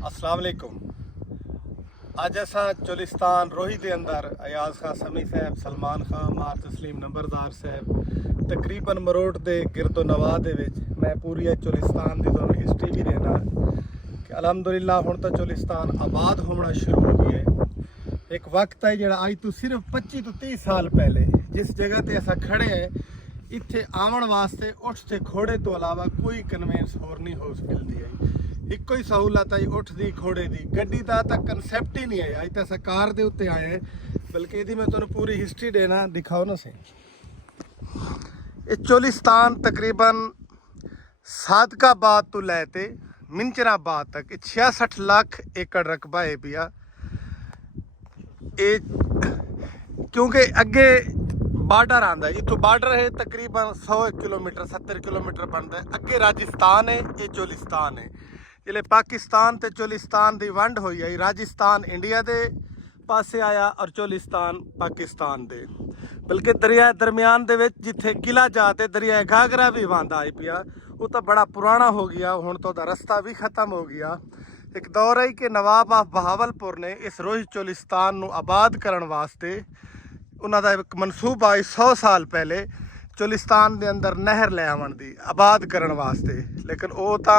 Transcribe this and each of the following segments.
अस्सलाम वालेकुम। अज असा चोलिस्तान रोही के अंदर अयाज खां समी साहब, सलमान खां, मार तस्लीम नंबरदार साहब तकरीबन मरोड़ के गिरदो नवाह दे विच मैं पूरी चोलिस्तान की तुहानूं हिस्ट्री भी देना कि अलहमदुलिल्लाह हुण तो चोलिस्तान आबाद होना शुरू हो गया है। एक वक्त है जिहड़ा अज तो सिर्फ 25 तो 30 साल पहले जिस जगह ते असा खड़े हैं इत्थे आवन वास्ते उठ ते घोड़े तो अलावा कोई कन्वेंस होर नहीं हो मिलती है। ਇੱਕੋ ਹੀ सहूलत आई उठ दी घोड़े की गड्डी का तो कंसैप्ट ही नहीं है। अज तो सरकार के उत्ते आए हैं, बल्कि यदि मैं तुम्हें पूरी हिस्ट्री देना दिखाओ ना सही। ये चोलिस्तान तकरीबन सादकाबाद तो लैते मिंचराबाद तक 66 लाख एकड़ रकबा है पिया। क्योंकि अगे बार्डर आंदा है, इतों बार्डर है तकरीबन 100 किलोमीटर 70 किलोमीटर बनता है। अगे राजस्थान है, ये चोलिस्तान है। जिले पाकिस्तान ते चोलिस्तान की वंड हुई आई, राजस्थान इंडिया के पासे आया और चोलिस्तान पाकिस्तान दे। बल्कि दरिया दरम्यान दे विच जिथे किला जाते दरिया घाघरा भी वहां आई पिया, वो तो बड़ा पुराना हो गया, हुण तो रास्ता भी खत्म हो गया। एक दौर है कि नवाब ऑफ बहावलपुर ने इस रोही चोलिस्तान नूं आबाद करने वास्ते उन्हां दा एक मनसूबा 100 साल पहले चोलिस्तान के अंदर नहर ले आवन दी आबाद करने वास्ते, लेकिन वो तो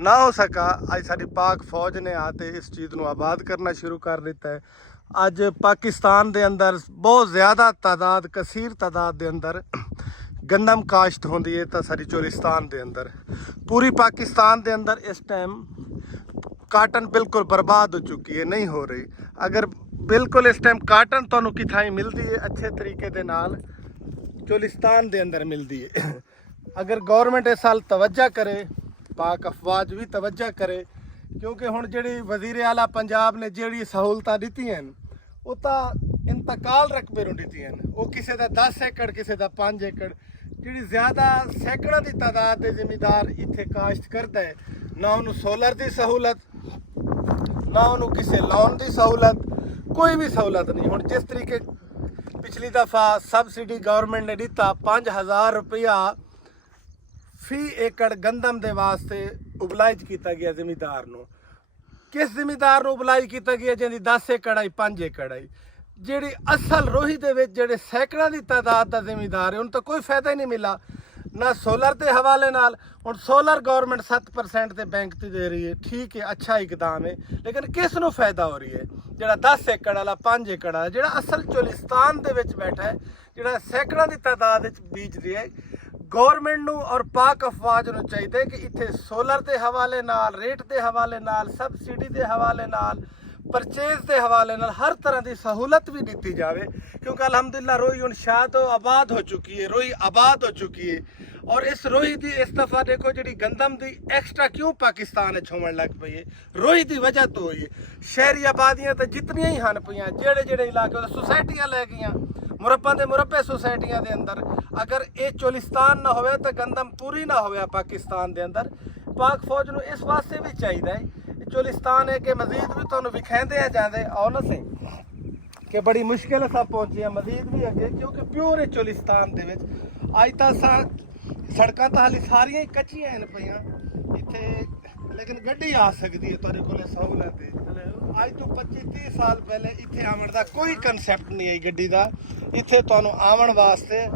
ना हो सका। अज साडी पाक फौज ने आते इस चीज़ को आबाद करना शुरू कर दिता है। अज पाकिस्तान के अंदर बहुत ज़्यादा तादाद कसीर तादाद के अंदर गंदम काश्त होंदी है। तो सारी चोलिस्तान के अंदर पूरी पाकिस्तान के अंदर इस टाइम काटन बिल्कुल बर्बाद हो चुकी है, नहीं हो रही। अगर बिल्कुल इस टाइम काटन तुहानूं किथाई मिलती है अच्छे तरीके दे नाल चोलिस्तान के अंदर मिलती है। अगर गवर्नमेंट इस साल तवज्जो करे, पाक अफवाज भी तवज्जो करे, क्योंकि हुण जिहड़ी वजीर आला पंजाब ने जिहड़ी सहूलतां दित्तियां वो तो इंतकाल रकबे नूं दित्तियां। वो किसी का 10 एकड़ किसी का 5 एकड़, जिहड़ी ज़्यादा सैकड़ों की तादाद के जिमीदार इत्थे काश्त करता है, ना उन्होंने सोलर की सहूलत ना उन्होंने किसी लोन की सहूलत, कोई भी सहूलत नहीं। हुण जिस तरीके पिछली दफ़ा सबसिडी गवर्नमेंट ने दिता 5000 रुपया फी एकड़ गंदम के वास्ते उबलाइज किया गया जिमीदार नूं। किस जिमीदार नूं उबलाइज किया गया जिहदी 10 एकड़ आई 5 एकड़ आई। जिहड़ी असल रोही दे विच जिहड़े सैकड़ों की तादाद का जिमीदार है उन्हें तो कोई फायदा ही नहीं मिला, ना सोलर के हवाले नाल। हुण सोलर गवर्नमेंट 7% ते बैंक ते दे रही है, ठीक है, अच्छा इकदाम है, लेकिन किस नूं फायदा हो रही है? जिहड़ा 10 एकड़ वाला 5 एकड़ वाला जिहड़ा असल चोलिस्तान दे विच बैठा है, जिहड़ा सैकड़ों की तादाद विच बीज रहा है। गवर्नमेंट नूं और पाक अफवाज नूं चाहिए कि इत्थे सोलर के हवाले नाल, रेट के हवाले नाल, सबसिडी के हवाले नाल, परचेज के हवाले नाल हर तरह की सहूलत भी दी जाए। क्योंकि अलहमदुलिल्लाह रोही हुण शाह तो आबाद हो चुकी है, रोही आबाद हो चुकी है। और इस रोही की इस दफ़ा देखो जी गंदम की एक्सट्रा क्यों पाकिस्तान होवन लग पई है, रोही की वजह तो हुई है। शहरी आबादियाँ तो जितनियां ही हैं पईयां, जेड़े जेड़े इलाके सोसाइटियां लै गई, मुरब्बा के मुरब्बे सोसाइटियां के अंदर। अगर ये चोलिस्तान ना होवे तो गंदम पूरी ना होवे पाकिस्तान के अंदर। पाक फौज नूं इस वास्ते भी चाहिए है चोलिस्तान है कि मजीद भी तुहानूं विखांदे जांदे आओ ना सही कि बड़ी मुश्किल असां पहुंचे हैं मजीद भी अगे, क्योंकि प्योर है चोलिस्तान दे विच। अज तो असां सड़कां तो हाली सारियां ही कच्चियां हैं पईयां इत्थे, लेकिन गड्डी आ सकती है, तुहाडे कोल सहूलत है। अज तो 25-30 साल पहले इत्थे आवन दा कोई कंसैप्ट नहीं आई गड्डी का। इत्थे तुहानूं आवन वास्ते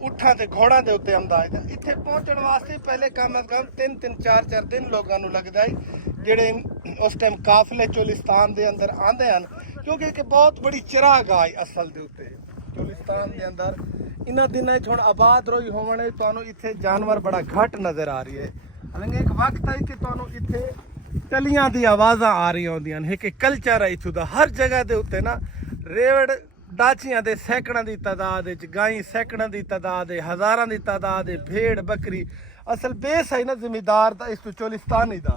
उठां ते घोड़ां दे उत्ते आंदा है। इत्थे पहुंचण वास्ते पहले कम अज कम 3-3 4-4 दिन लोगों नूं लगदा है, जिहड़े उस टाइम काफले चोलिस्तान के अंदर आंदे हैं। क्योंकि एक बहुत बड़ी चरागाह है असल दे उत्ते चोलिस्तान के अंदर। इन्हां दिनां च हुण आबाद रोही होवण तुहानूं इत्थे जानवर बड़ा घट नज़र आ रही है। हालांकि एक वक्त है कि तुहानूं इत्थे टलियां दी आवाज़ां आ रही होंदियां ने। एक कल्चर है इत्थों दा, हर जगह के उत्ते ना रेवड़ डाचियां दे सैकड़ों की तादाद, गाई सैकड़ों की तादाद, हज़ारां की तादाद, भेड़ बकरी। असल बेस है ना जिमीदार का इस चोलिस्तानी का।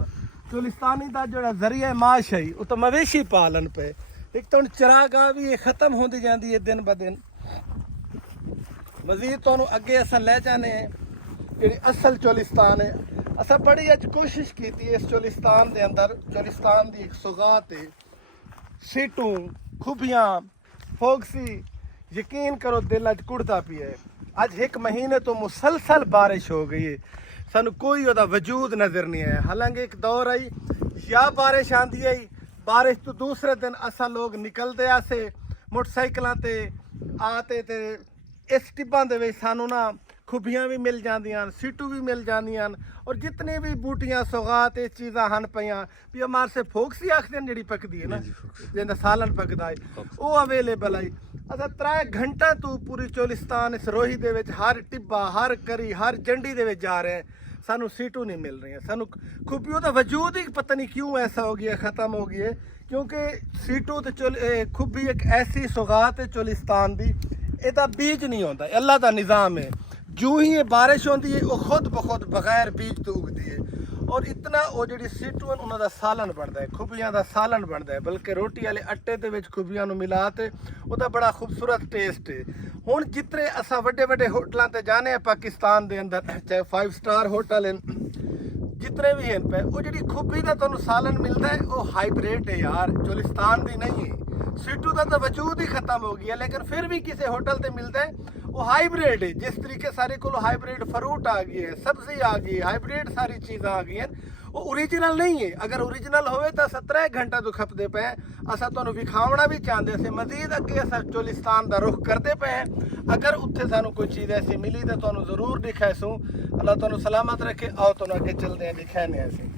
चोलिस्तानी का जो जरिया माश है वो तो मवेशी पालन पे। एक तो चरागाह भी ये खत्म होती जाती है दिन ब दिन। मजीद तुहानूं अगे असां लै जाने जी असल चोलिस्तान है। असां बड़ी अज कोशिश की इस चोलिस्तान के अंदर, चोलिस्तान की एक सौगात है, सीटू खुबियाँ फोगसी, यकीन करो दिल अज कुड़ता पिया है। अज 1 महीने तो मुसलसल बारिश हो गई है। ਸਾਨੂੰ ਕੋਈ ਉਹਦਾ ਵਜੂਦ ਨਜ਼ਰ ਨਹੀਂ ਆਇਆ। ਹਾਲਾਂਕਿ ਇੱਕ ਦੌਰ ਆਈ ਜਾਂ ਬਾਰਿਸ਼ ਆਂਦੀ ਆਈ, ਬਾਰਿਸ਼ ਤੋਂ ਦੂਸਰੇ ਦਿਨ ਅਸਾਂ ਲੋਕ ਨਿਕਲਦੇ ਆਸੇ ਮੋਟਰਸਾਈਕਲਾਂ ਤੇ ਆਤੇ ਤੇ ਇਸ ਟਿੱਬਾਂ ਦੇ ਵਿੱਚ ਸਾਨੂੰ ਨਾ ਖੁੱਬੀਆਂ ਵੀ ਮਿਲ ਜਾਂਦੀਆਂ, ਸੀਟੂ ਵੀ ਮਿਲ ਜਾਂਦੀਆਂ ਔਰ ਜਿਤਨੇ ਵੀ ਬੂਟੀਆਂ ਸੌਗਾਤ ਇਹ ਚੀਜ਼ਾਂ ਹਨ ਪਈਆਂ ਵੀ ਹਮਾਰੇ ਸੇ ਫੋਕਸੀ ਆਖਦੇ ਨੇ ਜਿਹੜੀ ਪੱਕਦੀ ਹੈ ਨਾ ਜਿੰਦਾ ਸਾਲਨ ਪੱਕਦਾ ਹੈ ਉਹ ਅਵੇਲੇਬਲ ਹੈ। ਅਸਾਂ 3 ਘੰਟਾ ਤੋਂ ਪੂਰੀ ਚੋਲਿਸਤਾਨ ਇਸ ਰੋਹੀ ਦੇ ਵਿੱਚ ਹਰ ਟਿੱਬਾ ਹਰ ਕਰੀ ਹਰ ਜੰਡੀ ਦੇ ਵਿੱਚ ਜਾ ਰਹੇ ਹਾਂ, ਸਾਨੂੰ ਸੀਟੂ नहीं मिल रही है। सानू खुबियों का वजूद ही पता नहीं क्यों ऐसा हो गया, ख़त्म हो गई है, क्योंकि सीटू तो खुबी एक ऐसी सौगात है चोलिस्तान की, ਇਹਦਾ बीज नहीं होता, अल्लाह का निज़ाम है। जो ही ये बारिश होती है वो खुद ब खुद बगैर बीज तो उगती है और इतना वो जी सीटू उन्होंने सालन बनता है, खुबियां का सालन बनता है, बल्कि रोटी वाले आटे के खुबियां मिला के उसका बड़ा खूबसूरत टेस्ट है। ਹੁਣ ਜਿੱਤਰੇ ਅਸਾਂ ਵੱਡੇ ਵੱਡੇ ਹੋਟਲਾਂ ਤੇ ਜਾਣੇ ਆ ਪਾਕਿਸਤਾਨ ਦੇ ਅੰਦਰ, ਚਾਹੇ 5 ਸਟਾਰ ਹੋਟਲ ਹਨ ਜਿਤਨੇ ਵੀ ਹਨ ਪਏ, ਉਹ ਜਿਹੜੀ ਖੁੱਬੀ ਦਾ ਤੁਹਾਨੂੰ ਸਾਲਨ ਮਿਲਦਾ ਹੈ ਉਹ ਹਾਈਬ੍ਰਿਡ ਹੈ ਯਾਰ, ਚੋਲਿਸਤਾਨ ਦੀ ਨਹੀਂ ਹੈ। सीटू का तो वजूद ही खत्म हो गया, लेकिन फिर भी किसी होटल से मिलता है वो हाइब्रिड है। जिस तरीके सारे को हाइब्रिड फ्रूट आ गई है, सब्जी आ गई, हाइब्रिड सारी चीज़ें आ गई हैं, वो ओरिजिनल नहीं है। अगर ओरिजिनल होवे तो 17 घंटा तो खपते पे असा तुहानू विखावना भी चाहते से मजीद अगे असा चोलिस्तान का रुख करते पे हैं। अगर उत्थे सानू कोई चीज़ ऐसी मिली तो तुहानू जरूर दिखाए सूँ। अल्लाह तुहानू सलामत रखे। आओ तुहानू अगे चलते हैं, दिखाने ऐसे।